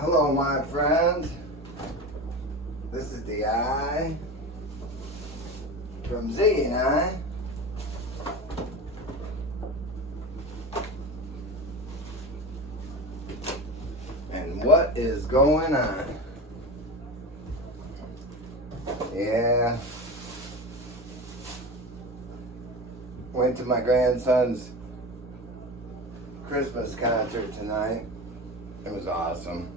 Hello, my friends. This is the I from Ziggy and I. And what is going on? Yeah. Went to my grandson's Christmas concert tonight. It was awesome.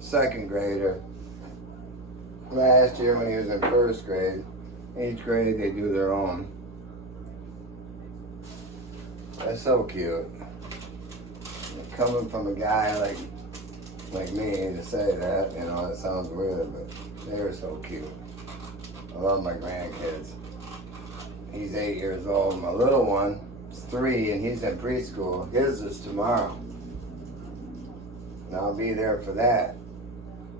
Second grader. Last year when he was in first grade, each grade they do their own. That's so cute. Coming from a guy like me to say that, you know, it sounds weird, but they were so cute. I love my grandkids. He's 8 years old. My little one is 3 and he's in preschool. His is tomorrow. And I'll be there for that,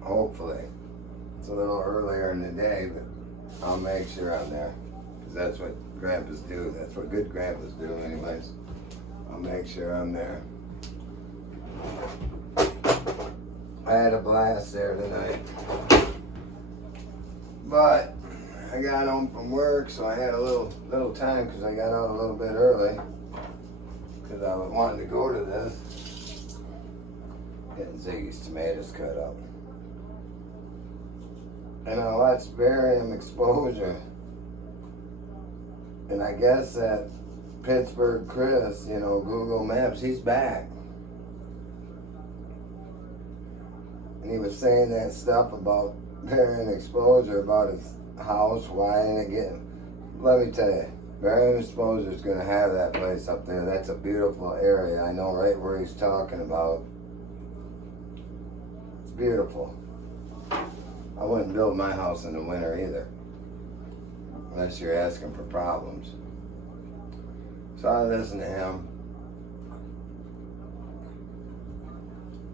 hopefully. It's a little earlier in the day, but I'll make sure I'm there. Because that's what grandpas do. That's what good grandpas do anyways. I'll make sure I'm there. I had a blast there tonight. But I got home from work, so I had a little time because I got out a little bit early. Because I wanted to go to this. Getting Ziggy's tomatoes cut up. And I watched barium exposure. And I guess that Pittsburgh Chris, you know, Google Maps, he's back. And he was saying that stuff about barium exposure, about his house, why ain't it getting... Let me tell you, barium exposure is going to have that place up there. That's a beautiful area. I know right where he's talking about. It's beautiful. I wouldn't build my house in the winter either, unless you're asking for problems. So I listened to him.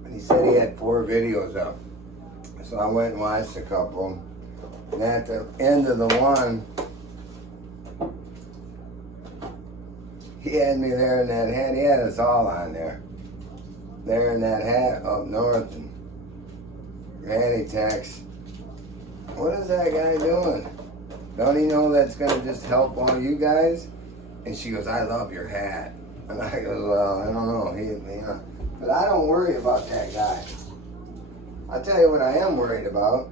And he said he had 4 videos up. So I went and watched a couple. And at the end of the one, he had me there in that hat. He had us all on there. There in that hat up north. And Granny texts, "What is that guy doing? Don't he know that's going to just help all you guys?" And she goes, "I love your hat." And I go, "Well, I don't know. But I don't worry about that guy. I'll tell you what I am worried about.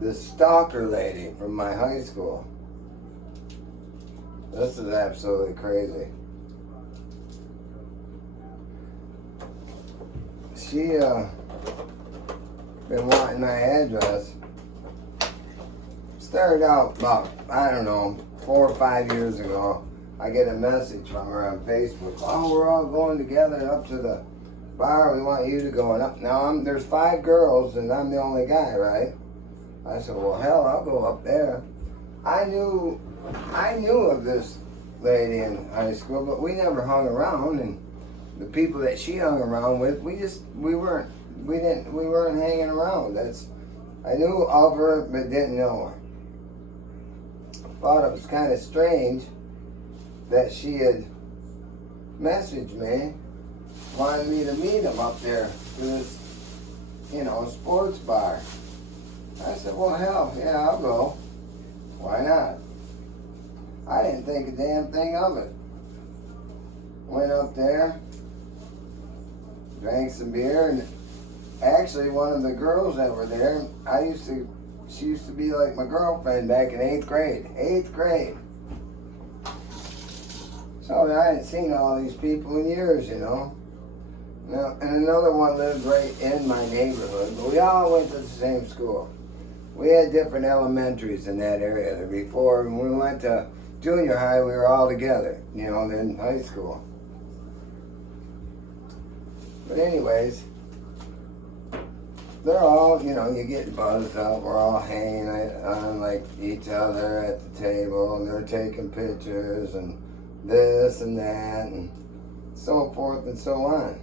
This stalker lady from my high school. This is absolutely crazy. She, been wanting my address. Started out about, I don't know, 4 or 5 years ago. I get a message from her on Facebook. "Oh, we're all going together up to the bar. We want you to go." And up now, there's 5 girls and I'm the only guy, right? I said, "Well, hell, I'll go up there." I knew of this lady in high school, but we never hung around. And the people that she hung around with, we weren't hanging around. I knew of her, but didn't know her. Thought it was kind of strange that she had messaged me, wanted me to meet him up there to this, sports bar. I said, "Well, hell, yeah, I'll go. Why not?" I didn't think a damn thing of it. Went up there, drank some beer, and actually one of the girls that were there, she used to be like my girlfriend back in 8th grade. 8th grade. So I hadn't seen all these people in years, Now, and another one lived right in my neighborhood, but we all went to the same school. We had different elementaries in that area. Before, when we went to junior high, we were all together, in high school. But anyways, they're all, you get buzzed up. We're all hanging on like each other at the table, and they're taking pictures and this and that and so forth and so on.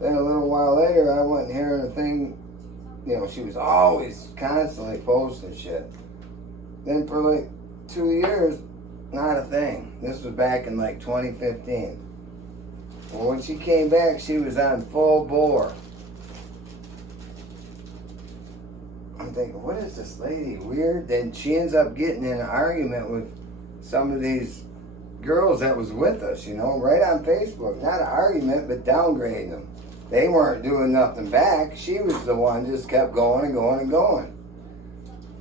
Then a little while later, I wasn't hearing a thing. She was always constantly posting shit. Then for like 2 years, not a thing. This was back in like 2015. Well, when she came back, she was on full bore. I'm thinking, what is this lady? Weird. Then she ends up getting in an argument with some of these girls that was with us, you know, right on Facebook. Not an argument, but downgrading them. They weren't doing nothing back. She was the one just kept going and going and going.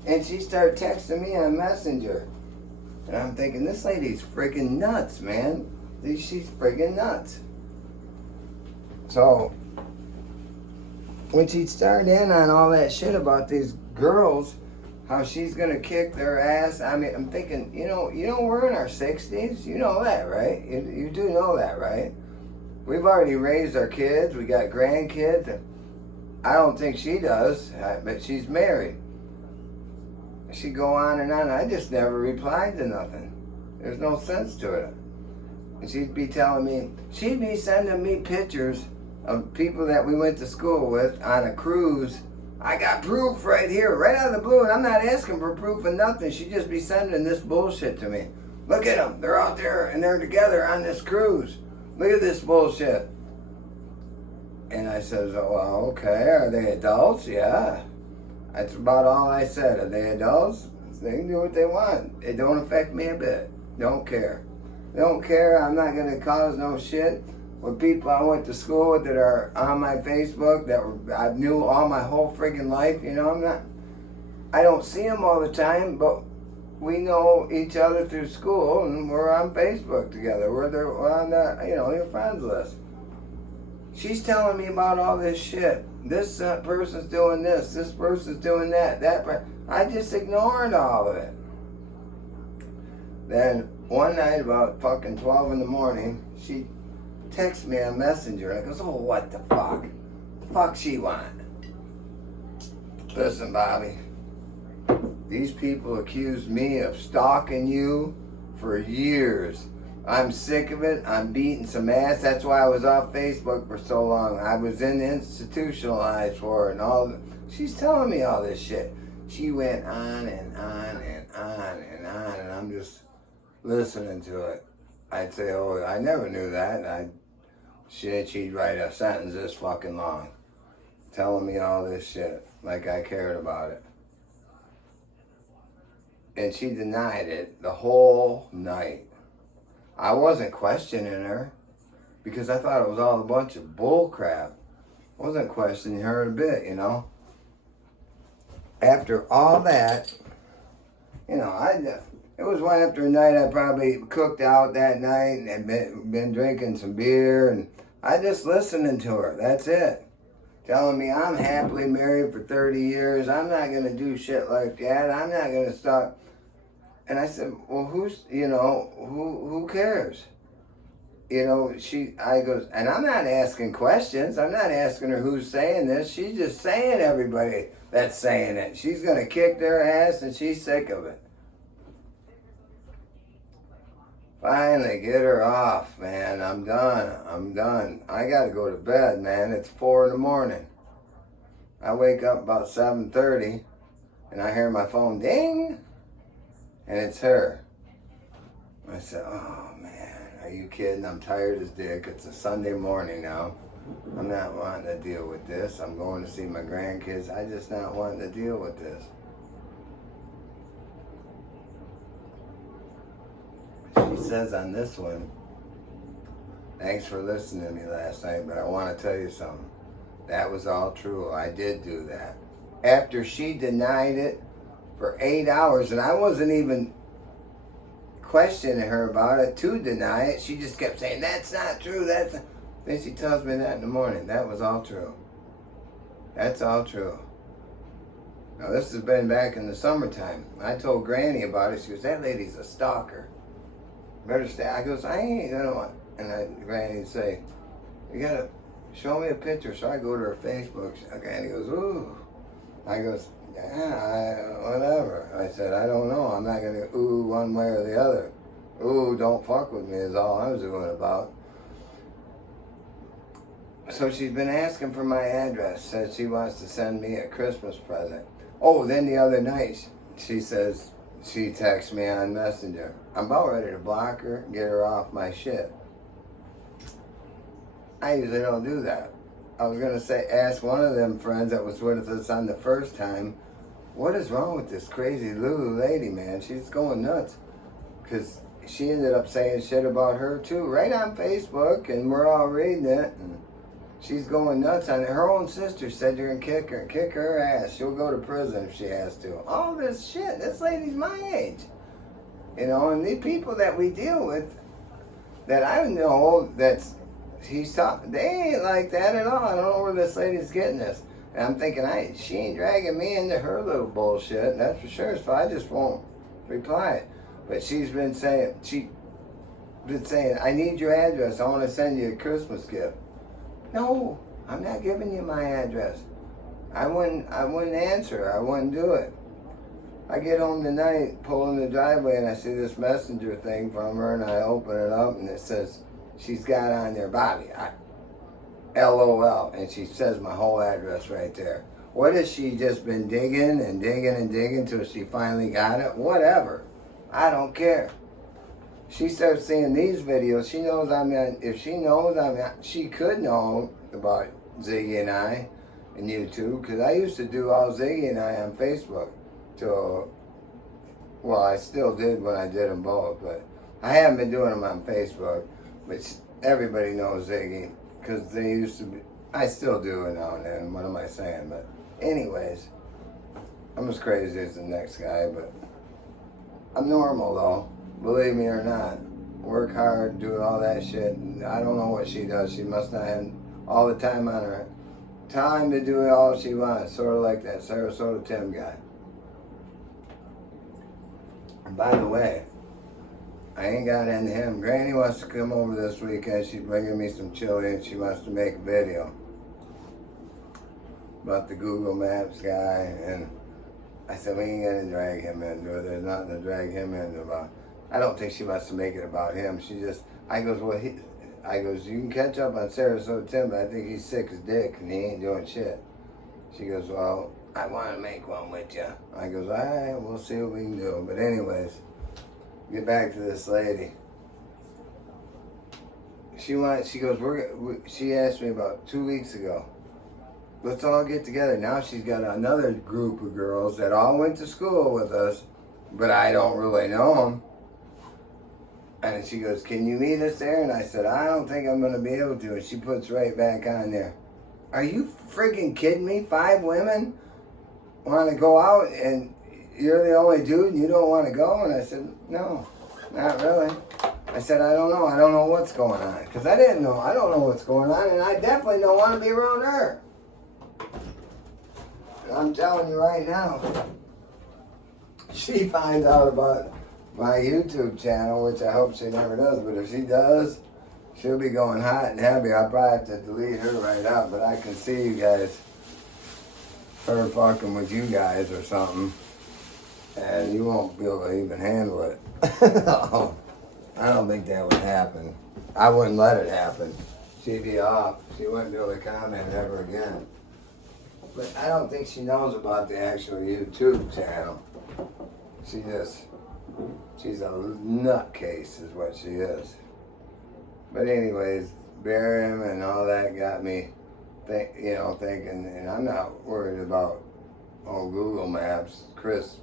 And she started texting me on Messenger. And I'm thinking, this lady's freaking nuts, man. She's freaking nuts. So, when she started in on all that shit about these girls, how she's gonna kick their ass, I mean, I'm thinking, you know, we're in our 60s. You know that, right? You do know that, right? We've already raised our kids. We got grandkids. I don't think she does, but she's married. She'd go on and on. I just never replied to nothing. There's no sense to it. And she'd be telling me, she'd be sending me pictures of people that we went to school with on a cruise. I got proof right here, right out of the blue, and I'm not asking for proof of nothing. She'd just be sending this bullshit to me. Look at them. They're out there, and they're together on this cruise. Look at this bullshit. And I says, oh, well, okay, are they adults? Yeah. That's about all I said. Are they adults? They can do what they want. It don't affect me a bit. Don't care. Don't care. I'm not going to cause no shit with people I went to school with that are on my Facebook that I knew all my whole friggin' life. You know, I don't see them all the time, but we know each other through school and we're on Facebook together. We're on the, you know, your friends list. She's telling me about all this shit. This person's doing this person's doing that. I just ignored all of it. Then one night about fucking 12 in the morning, she texts me on Messenger and I goes, oh, what the fuck? The fuck she want? Listen, Bobby, these people accused me of stalking you for years. I'm sick of it. I'm beating some ass. That's why I was off Facebook for so long. I was institutionalized for it and all. She's telling me all this shit. She went on and on and on and on, and I'm just listening to it. I'd say, oh, I never knew that. She'd write a sentence this fucking long, telling me all this shit, like I cared about it. And she denied it the whole night. I wasn't questioning her because I thought it was all a bunch of bull crap. I wasn't questioning her a bit, you know. After all that, you know, it was one after a night I probably cooked out that night and had been drinking some beer, and I just listening to her. That's it. Telling me I'm happily married for 30 years. I'm not going to do shit like that. I'm not going to stop. And I said, well, who cares? You know, I goes, and I'm not asking questions. I'm not asking her who's saying this. She's just saying everybody that's saying it. She's going to kick their ass and she's sick of it. Finally, get her off, man. I'm done. I got to go to bed, man. It's 4 in the morning. I wake up about 7:30 and I hear my phone ding. And it's her. I said, oh man, are you kidding? I'm tired as dick. It's a Sunday morning now. I'm not wanting to deal with this. I'm going to see my grandkids. I just not wanting to deal with this. She says on this one, thanks for listening to me last night, but I want to tell you something. That was all true. I did do that. After she denied it, for 8 hours, and I wasn't even questioning her about it to deny it. She just kept saying, that's not true, Then she tells me that in the morning. That was all true. That's all true. Now, this has been back in the summertime. I told Granny about it. She goes, that lady's a stalker. Better stay. I goes, I ain't gonna want. And Granny would say, you gotta show me a picture. So I go to her Facebook. Granny goes, ooh. I goes, yeah, whatever. I said, I don't know. I'm not going to ooh one way or the other. Ooh, don't fuck with me is all I was going about. So she's been asking for my address. Said she wants to send me a Christmas present. Oh, then the other night, she says, she texts me on Messenger. I'm about ready to block her, get her off my shit. I usually don't do that. I was gonna say, ask one of them friends that was with us on the first time, what is wrong with this crazy Lulu lady, man? She's going nuts. Because she ended up saying shit about her too, right on Facebook, and we're all reading it. And she's going nuts on it. Her own sister said you're gonna kick her ass. She'll go to prison if she has to. All this shit. This lady's my age. You know, and the people that we deal with, that I know that's they ain't like that at all. I don't know where this lady's getting this. And I'm thinking, she ain't dragging me into her little bullshit, that's for sure. So I just won't reply. But she's been saying, I need your address. I want to send you a Christmas gift. No, I'm not giving you my address. I wouldn't answer. I wouldn't do it. I get home tonight, pull in the driveway, and I see this messenger thing from her, and I open it up, and it says, she's got on there, Bobby, LOL, and she says my whole address right there. What has she just been digging and digging and digging till she finally got it? Whatever. I don't care. She starts seeing these videos. She knows if she knows she could know about Ziggy and I and YouTube, because I used to do all Ziggy and I on Facebook. Well, I still did when I did them both, but I haven't been doing them on Facebook. But everybody knows Ziggy, because they used to be. I still do it now and then. What am I saying? But anyways, I'm as crazy as the next guy, but I'm normal though. Believe me or not. Work hard, do all that shit. I don't know what she does. She must not have all the time on her. Time to do all she wants. Sort of like that Sarasota Tim guy. And by the way, I ain't got into him. Granny wants to come over this weekend. She's bringing me some chili and she wants to make a video about the Google Maps guy. And I said, we ain't gonna drag him into it. There's nothing to drag him into about. I don't think she wants to make it about him. I goes, you can catch up on Sarasota Tim, but I think he's sick as dick and he ain't doing shit. She goes, well, I want to make one with you. I goes, all right, we'll see what we can do. But anyways, get back to this lady. She asked me about 2 weeks ago, let's all get together. Now she's got another group of girls that all went to school with us, but I don't really know them. And she goes, can you meet us there? And I said, I don't think I'm going to be able to. And she puts right back on there. Are you freaking kidding me? 5 women want to go out and you're the only dude and you don't want to go? And I said, no, not really. I said, I don't know. I don't know what's going on. Because I didn't know. I don't know what's going on. And I definitely don't want to be around her. And I'm telling you right now, she finds out about my YouTube channel, which I hope she never does. But if she does, she'll be going hot and heavy. I'll probably have to delete her right out. But I can see you guys, her fucking with you guys or something. And you won't be able to even handle it. No, I don't think that would happen. I wouldn't let it happen. She'd be off. She wouldn't be able to comment ever again. But I don't think she knows about the actual YouTube channel. She's a nutcase is what she is. But anyways, Barium and all that got me thinking, and I'm not worried about Google Maps, Chris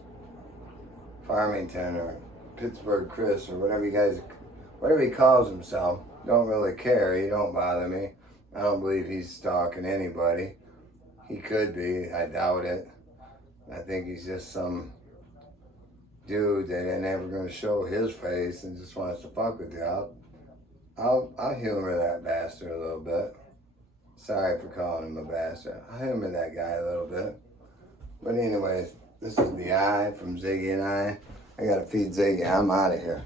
Farmington or Pittsburgh Chris or whatever he calls himself. Don't really care. He don't bother me. I don't believe he's stalking anybody. He could be. I doubt it. I think he's just some dude that ain't never going to show his face and just wants to fuck with you. I'll humor that bastard a little bit. Sorry for calling him a bastard. I'll humor that guy a little bit. But anyways, this is the Eye from Ziggy and I. I gotta feed Ziggy. I'm out of here.